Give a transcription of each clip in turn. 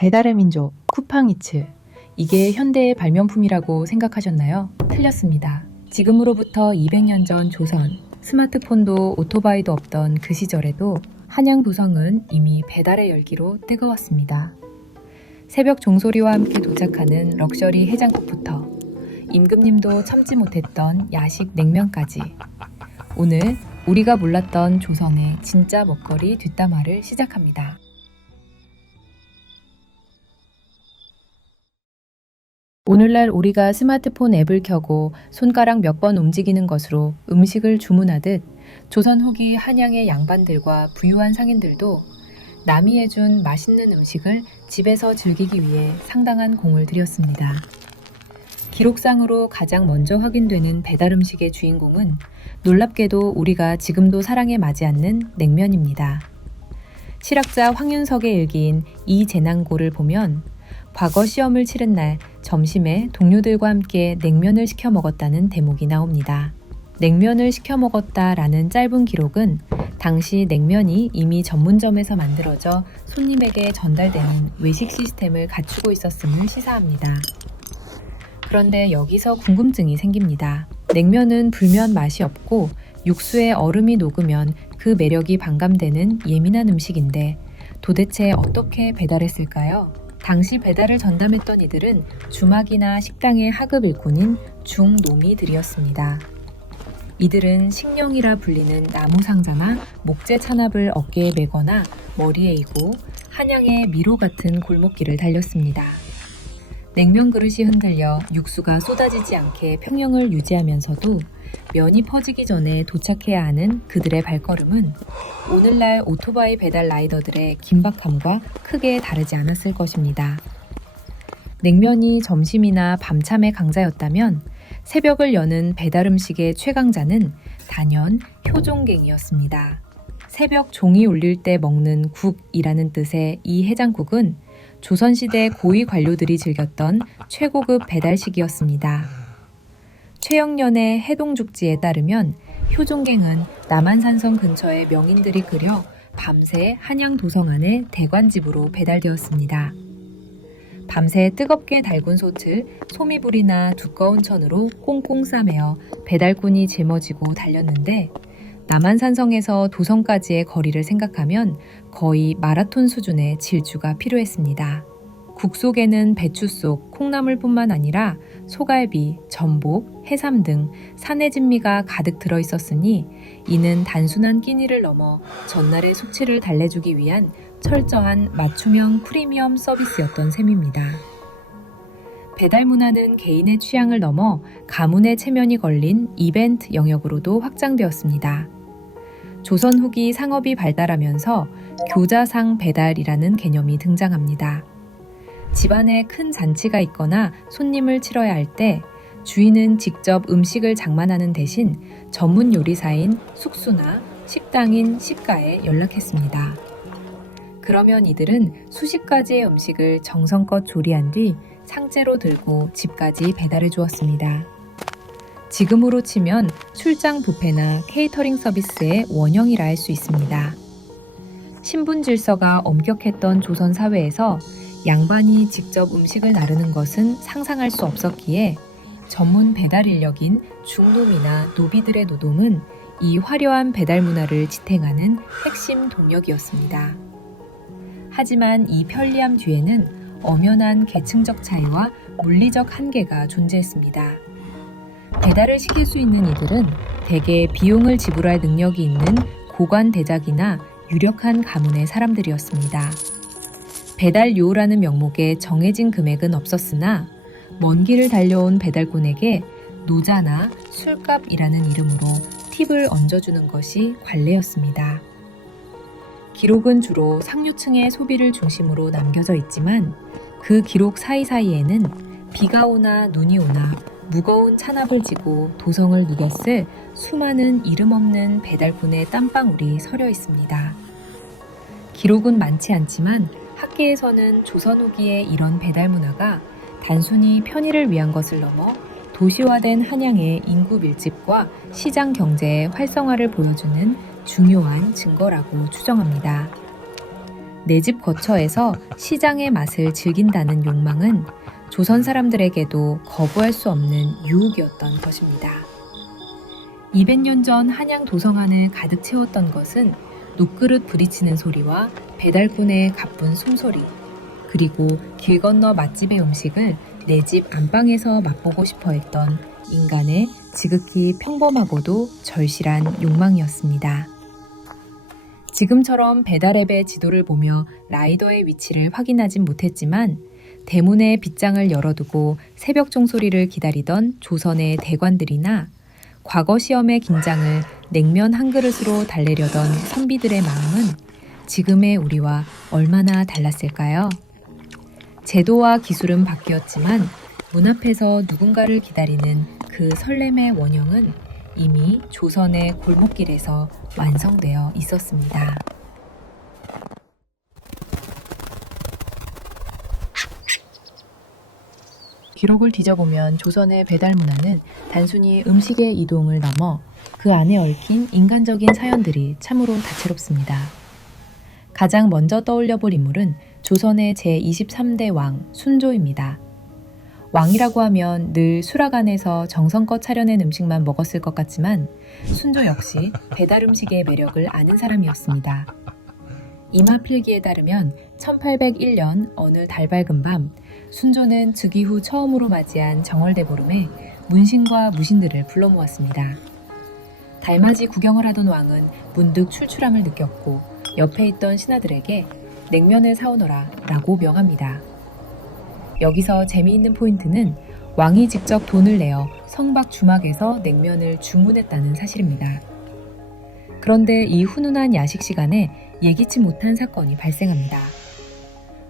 배달의 민족, 쿠팡이츠. 이게 현대의 발명품이라고 생각하셨나요? 틀렸습니다. 지금으로부터 200년 전 조선, 스마트폰도 오토바이도 없던 그 시절에도 한양 도성은 이미 배달의 열기로 뜨거웠습니다. 새벽 종소리와 함께 도착하는 럭셔리 해장국부터 임금님도 참지 못했던 야식 냉면까지, 오늘 우리가 몰랐던 조선의 진짜 먹거리 뒷담화를 시작합니다. 오늘날 우리가 스마트폰 앱을 켜고 손가락 몇 번 움직이는 것으로 음식을 주문하듯 조선 후기 한양의 양반들과 부유한 상인들도 남이 해준 맛있는 음식을 집에서 즐기기 위해 상당한 공을 들였습니다. 기록상으로 가장 먼저 확인되는 배달 음식의 주인공은 놀랍게도 우리가 지금도 사랑에 맞지 않는 냉면입니다. 실학자 황윤석의 일기인 이 재난고를 보면 과거 시험을 치른 날 점심에 동료들과 함께 냉면을 시켜 먹었다는 대목이 나옵니다. 냉면을 시켜 먹었다라는 짧은 기록은 당시 냉면이 이미 전문점에서 만들어져 손님에게 전달되는 외식 시스템을 갖추고 있었음을 시사합니다. 그런데 여기서 궁금증이 생깁니다. 냉면은 불면 맛이 없고 육수에 얼음이 녹으면 그 매력이 반감되는 예민한 음식인데 도대체 어떻게 배달했을까요? 당시 배달을 전담했던 이들은 주막이나 식당의 하급 일꾼인 중노미들이었습니다. 이들은 식령이라 불리는 나무 상자나 목재 찬압을 어깨에 메거나 머리에 이고 한양의 미로 같은 골목길을 달렸습니다. 냉면 그릇이 흔들려 육수가 쏟아지지 않게 평형을 유지하면서도 면이 퍼지기 전에 도착해야 하는 그들의 발걸음은 오늘날 오토바이 배달 라이더들의 긴박함과 크게 다르지 않았을 것입니다. 냉면이 점심이나 밤참의 강자였다면 새벽을 여는 배달 음식의 최강자는 단연 효종갱이었습니다. 새벽 종이 울릴 때 먹는 국이라는 뜻의 이 해장국은 조선시대 고위 관료들이 즐겼던 최고급 배달식이었습니다. 최영련의 해동죽지에 따르면 효종갱은 남한산성 근처의 명인들이 끓여 밤새 한양 도성 안의 대관집으로 배달되었습니다. 밤새 뜨겁게 달군 솥을 소미불이나 두꺼운 천으로 꽁꽁 싸매어 배달꾼이 짊어지고 달렸는데 남한산성에서 도성까지의 거리를 생각하면 거의 마라톤 수준의 질주가 필요했습니다. 국 속에는 배추 속 콩나물뿐만 아니라 소갈비, 전복, 해삼 등 산의 진미가 가득 들어있었으니 이는 단순한 끼니를 넘어 전날의 수치를 달래주기 위한 철저한 맞춤형 프리미엄 서비스였던 셈입니다. 배달 문화는 개인의 취향을 넘어 가문의 체면이 걸린 이벤트 영역으로도 확장되었습니다. 조선 후기 상업이 발달하면서 교자상 배달이라는 개념이 등장합니다. 집안에 큰 잔치가 있거나 손님을 치러야 할 때 주인은 직접 음식을 장만하는 대신 전문 요리사인 숙수나 식당인 식가에 연락했습니다. 그러면 이들은 수십 가지의 음식을 정성껏 조리한 뒤 상째로 들고 집까지 배달해 주었습니다. 지금으로 치면 출장 뷔페나 케이터링 서비스의 원형이라 할 수 있습니다. 신분 질서가 엄격했던 조선 사회에서 양반이 직접 음식을 나르는 것은 상상할 수 없었기에 전문 배달 인력인 중노미나 노비들의 노동은 이 화려한 배달 문화를 지탱하는 핵심 동력이었습니다. 하지만 이 편리함 뒤에는 엄연한 계층적 차이와 물리적 한계가 존재했습니다. 배달을 시킬 수 있는 이들은 대개 비용을 지불할 능력이 있는 고관 대작이나 유력한 가문의 사람들이었습니다. 배달료라는 명목에 정해진 금액은 없었으나 먼 길을 달려온 배달꾼에게 노자나 술값이라는 이름으로 팁을 얹어주는 것이 관례였습니다. 기록은 주로 상류층의 소비를 중심으로 남겨져 있지만 그 기록 사이사이에는 비가 오나 눈이 오나 무거운 찬압을 지고 도성을 누볐을 수많은 이름 없는 배달꾼의 땀방울이 서려 있습니다. 기록은 많지 않지만 학계에서는 조선 후기의 이런 배달 문화가 단순히 편의를 위한 것을 넘어 도시화된 한양의 인구 밀집과 시장 경제의 활성화를 보여주는 중요한 증거라고 추정합니다. 내 집 거처에서 시장의 맛을 즐긴다는 욕망은 조선 사람들에게도 거부할 수 없는 유혹이었던 것입니다. 200년 전 한양 도성안을 가득 채웠던 것은 녹그릇 부딪히는 소리와 배달꾼의 가쁜 숨소리, 그리고 길 건너 맛집의 음식을 내 집 안방에서 맛보고 싶어 했던 인간의 지극히 평범하고도 절실한 욕망이었습니다. 지금처럼 배달앱의 지도를 보며 라이더의 위치를 확인하진 못했지만 대문에 빗장을 열어두고 새벽 종소리를 기다리던 조선의 대관들이나 과거 시험의 긴장을 냉면 한 그릇으로 달래려던 선비들의 마음은 지금의 우리와 얼마나 달랐을까요? 제도와 기술은 바뀌었지만 문 앞에서 누군가를 기다리는 그 설렘의 원형은 이미 조선의 골목길에서 완성되어 있었습니다. 기록을 뒤져보면 조선의 배달 문화는 단순히 음식의 이동을 넘어 그 안에 얽힌 인간적인 사연들이 참으로 다채롭습니다. 가장 먼저 떠올려 볼 인물은 조선의 제23대 왕 순조입니다. 왕이라고 하면 늘 수락안에서 정성껏 차려낸 음식만 먹었을 것 같지만 순조 역시 배달 음식의 매력을 아는 사람이었습니다. 임하필기에 따르면 1801년 어느 달밝은 밤 순조는 즉위 후 처음으로 맞이한 정월대보름에 문신과 무신들을 불러 모았습니다. 달맞이 구경을 하던 왕은 문득 출출함을 느꼈고 옆에 있던 신하들에게 냉면을 사오너라 라고 명합니다. 여기서 재미있는 포인트는 왕이 직접 돈을 내어 성박 주막에서 냉면을 주문했다는 사실입니다. 그런데 이 훈훈한 야식 시간에 예기치 못한 사건이 발생합니다.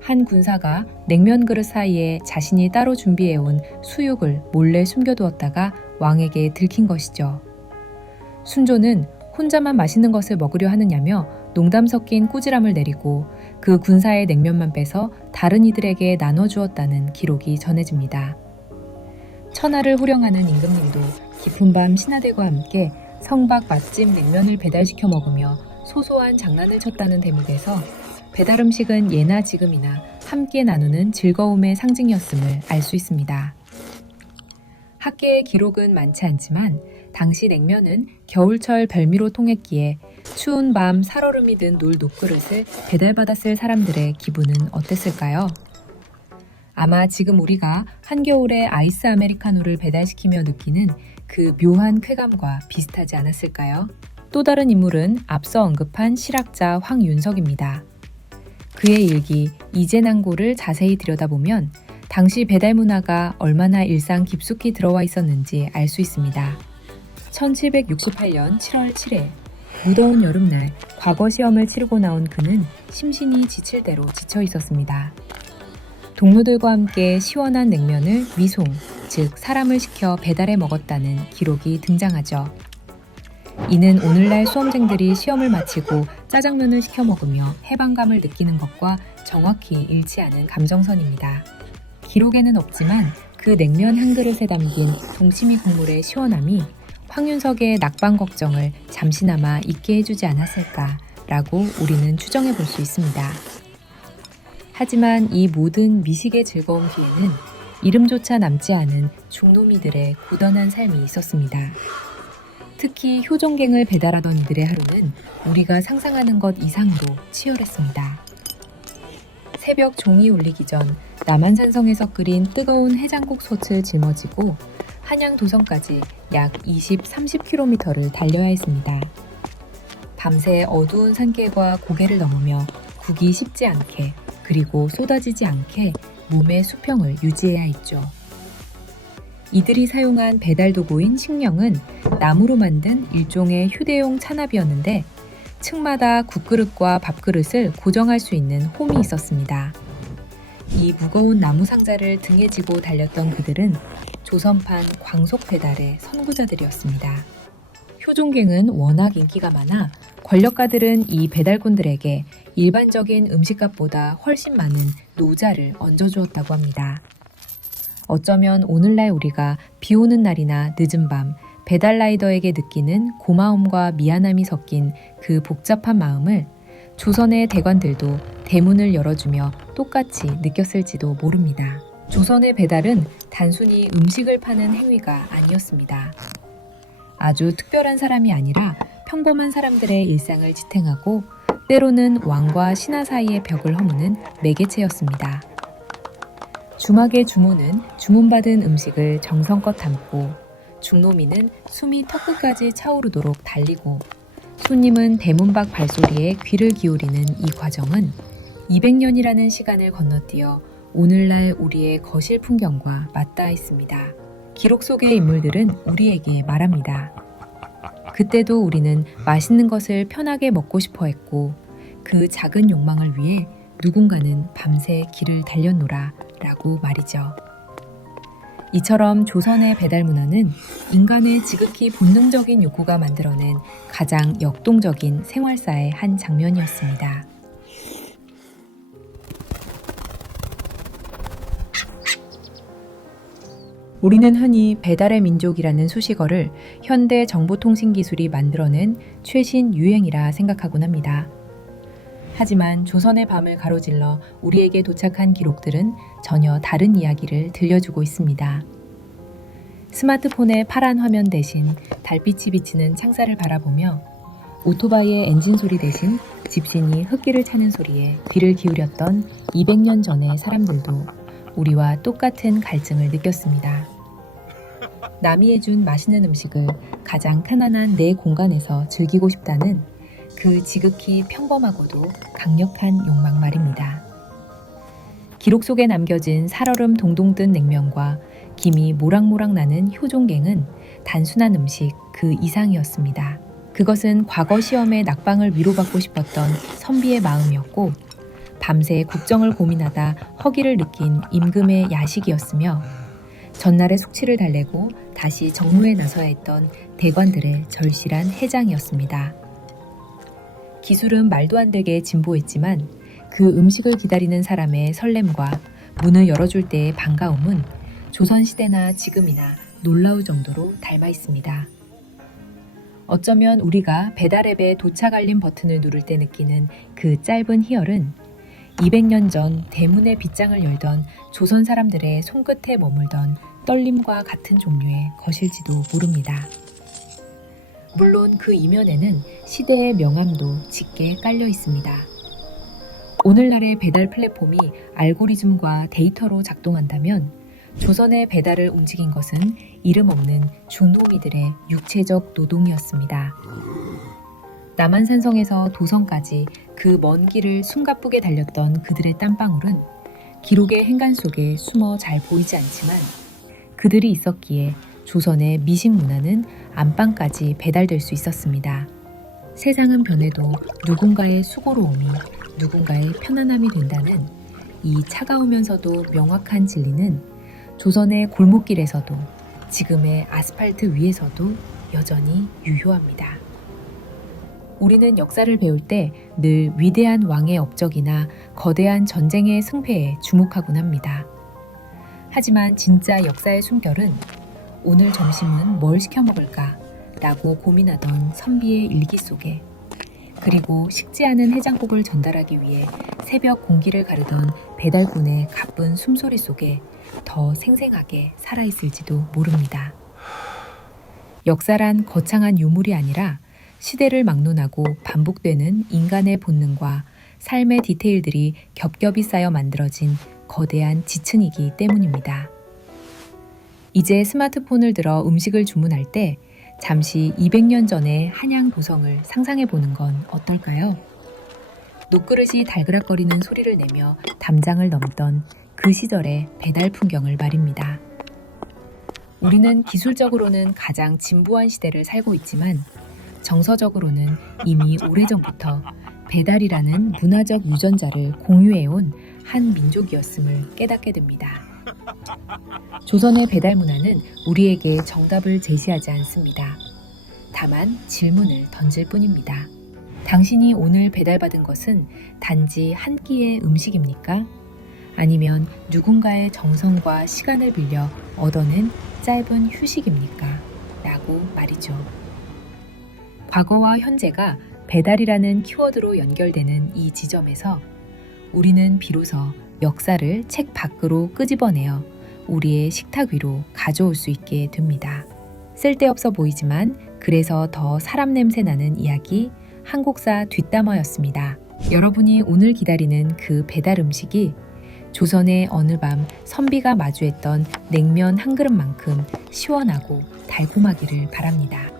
한 군사가 냉면 그릇 사이에 자신이 따로 준비해온 수육을 몰래 숨겨두었다가 왕에게 들킨 것이죠. 순조는 혼자만 맛있는 것을 먹으려 하느냐며 농담 섞인 꾸지람을 내리고 그 군사의 냉면만 빼서 다른 이들에게 나눠주었다는 기록이 전해집니다. 천하를 호령하는 임금님도 깊은 밤 신하들과 함께 성박 맛집 냉면을 배달시켜 먹으며 소소한 장난을 쳤다는 대목에서 배달 음식은 예나 지금이나 함께 나누는 즐거움의 상징이었음을 알 수 있습니다. 학계의 기록은 많지 않지만 당시 냉면은 겨울철 별미로 통했기에 추운 밤 살얼음이 든 놀 녹그릇을 배달받았을 사람들의 기분은 어땠을까요? 아마 지금 우리가 한겨울에 아이스 아메리카노를 배달시키며 느끼는 그 묘한 쾌감과 비슷하지 않았을까요? 또 다른 인물은 앞서 언급한 실학자 황윤석입니다. 그의 일기 이재난고를 자세히 들여다보면 당시 배달 문화가 얼마나 일상 깊숙이 들어와 있었는지 알 수 있습니다. 1768년 7월 7일 무더운 여름날 과거 시험을 치르고 나온 그는 심신이 지칠 대로 지쳐 있었습니다. 동료들과 함께 시원한 냉면을 위송, 즉 사람을 시켜 배달해 먹었다는 기록이 등장하죠. 이는 오늘날 수험생들이 시험을 마치고 짜장면을 시켜 먹으며 해방감을 느끼는 것과 정확히 일치하는 감정선입니다. 기록에는 없지만 그 냉면 한 그릇에 담긴 동치미 국물의 시원함이 황윤석의 낙방 걱정을 잠시나마 잊게 해주지 않았을까라고 우리는 추정해 볼 수 있습니다. 하지만 이 모든 미식의 즐거움 뒤에는 이름조차 남지 않은 중노미들의 고단한 삶이 있었습니다. 특히 효종갱을 배달하던 이들의 하루는 우리가 상상하는 것 이상으로 치열했습니다. 새벽 종이 울리기 전 남한산성에서 끓인 뜨거운 해장국 솥을 짊어지고 한양 도성까지 약 20-30km를 달려야 했습니다. 밤새 어두운 산길과 고개를 넘으며 국이 식지 않게 그리고 쏟아지지 않게 몸의 수평을 유지해야 했죠. 이들이 사용한 배달 도구인 식령은 나무로 만든 일종의 휴대용 찬압이었는데 층마다 국그릇과 밥그릇을 고정할 수 있는 홈이 있었습니다. 이 무거운 나무 상자를 등에 지고 달렸던 그들은 조선판 광속 배달의 선구자들이었습니다. 효종갱은 워낙 인기가 많아 권력가들은 이 배달꾼들에게 일반적인 음식값보다 훨씬 많은 노자를 얹어주었다고 합니다. 어쩌면 오늘날 우리가 비 오는 날이나 늦은 밤 배달 라이더에게 느끼는 고마움과 미안함이 섞인 그 복잡한 마음을 조선의 대관들도 대문을 열어주며 똑같이 느꼈을지도 모릅니다. 조선의 배달은 단순히 음식을 파는 행위가 아니었습니다. 아주 특별한 사람이 아니라 평범한 사람들의 일상을 지탱하고 때로는 왕과 신하 사이의 벽을 허무는 매개체였습니다. 주막의 주모는 주문받은 음식을 정성껏 담고, 중노미는 숨이 턱끝까지 차오르도록 달리고, 손님은 대문 밖 발소리에 귀를 기울이는 이 과정은 200년이라는 시간을 건너뛰어 오늘날 우리의 거실 풍경과 맞닿아 있습니다. 기록 속의 인물들은 우리에게 말합니다. 그때도 우리는 맛있는 것을 편하게 먹고 싶어 했고, 그 작은 욕망을 위해 누군가는 밤새 길을 달렸노라 라고 말이죠. 이처럼 조선의 배달 문화는 인간의 지극히 본능적인 욕구가 만들어낸 가장 역동적인 생활사의 한 장면이었습니다. 우리는 흔히 배달의 민족이라는 수식어를 현대 정보통신 기술이 만들어낸 최신 유행이라 생각하곤 합니다. 하지만 조선의 밤을 가로질러 우리에게 도착한 기록들은 전혀 다른 이야기를 들려주고 있습니다. 스마트폰의 파란 화면 대신 달빛이 비치는 창살을 바라보며 오토바이의 엔진 소리 대신 집신이 흙길을 차는 소리에 귀를 기울였던 200년 전의 사람들도 우리와 똑같은 갈증을 느꼈습니다. 남이 해준 맛있는 음식을 가장 편안한 내 공간에서 즐기고 싶다는 그 지극히 평범하고도 강력한 욕망 말입니다. 기록 속에 남겨진 살얼음 동동 뜬 냉면과 김이 모락모락 나는 효종갱은 단순한 음식 그 이상이었습니다. 그것은 과거 시험에 낙방을 위로받고 싶었던 선비의 마음이었고, 밤새 국정을 고민하다 허기를 느낀 임금의 야식이었으며, 전날의 숙취를 달래고 다시 정무에 나서야 했던 대관들의 절실한 해장이었습니다. 기술은 말도 안 되게 진보했지만 그 음식을 기다리는 사람의 설렘과 문을 열어줄 때의 반가움은 조선시대나 지금이나 놀라울 정도로 닮아 있습니다. 어쩌면 우리가 배달앱의 도착 알림 버튼을 누를 때 느끼는 그 짧은 희열은 200년 전 대문의 빗장을 열던 조선 사람들의 손끝에 머물던 떨림과 같은 종류의 것일지도 모릅니다. 물론 그 이면에는 시대의 명암도 짙게 깔려 있습니다. 오늘날의 배달 플랫폼이 알고리즘과 데이터로 작동한다면 조선의 배달을 움직인 것은 이름 없는 중노미들의 육체적 노동이었습니다. 남한산성에서 도성까지 그 먼 길을 숨가쁘게 달렸던 그들의 땀방울은 기록의 행간 속에 숨어 잘 보이지 않지만 그들이 있었기에 조선의 미식 문화는 안방까지 배달될 수 있었습니다. 세상은 변해도 누군가의 수고로움이 누군가의 편안함이 된다는 이 차가우면서도 명확한 진리는 조선의 골목길에서도 지금의 아스팔트 위에서도 여전히 유효합니다. 우리는 역사를 배울 때 늘 위대한 왕의 업적이나 거대한 전쟁의 승패에 주목하곤 합니다. 하지만 진짜 역사의 숨결은 오늘 점심은 뭘 시켜 먹을까? 라고 고민하던 선비의 일기 속에, 그리고 식지 않은 해장국을 전달하기 위해 새벽 공기를 가르던 배달꾼의 가쁜 숨소리 속에 더 생생하게 살아있을지도 모릅니다. 역사란 거창한 유물이 아니라 시대를 막론하고 반복되는 인간의 본능과 삶의 디테일들이 겹겹이 쌓여 만들어진 거대한 지층이기 때문입니다. 이제 스마트폰을 들어 음식을 주문할 때 잠시 200년 전의 한양 도성을 상상해 보는 건 어떨까요? 녹그릇이 달그락거리는 소리를 내며 담장을 넘던 그 시절의 배달 풍경을 말입니다. 우리는 기술적으로는 가장 진보한 시대를 살고 있지만 정서적으로는 이미 오래전부터 배달이라는 문화적 유전자를 공유해온 한 민족이었음을 깨닫게 됩니다. 조선의 배달 문화는 우리에게 정답을 제시하지 않습니다. 다만 질문을 던질 뿐입니다. 당신이 오늘 배달받은 것은 단지 한 끼의 음식입니까? 아니면 누군가의 정성과 시간을 빌려 얻어낸 짧은 휴식입니까? 라고 말이죠. 과거와 현재가 배달이라는 키워드로 연결되는 이 지점에서 우리는 비로소 역사를 책 밖으로 끄집어내어 우리의 식탁 위로 가져올 수 있게 됩니다. 쓸데없어 보이지만 그래서 더 사람 냄새 나는 이야기 한국사 뒷담화였습니다. 여러분이 오늘 기다리는 그 배달 음식이 조선의 어느 밤 선비가 마주했던 냉면 한 그릇만큼 시원하고 달콤하기를 바랍니다.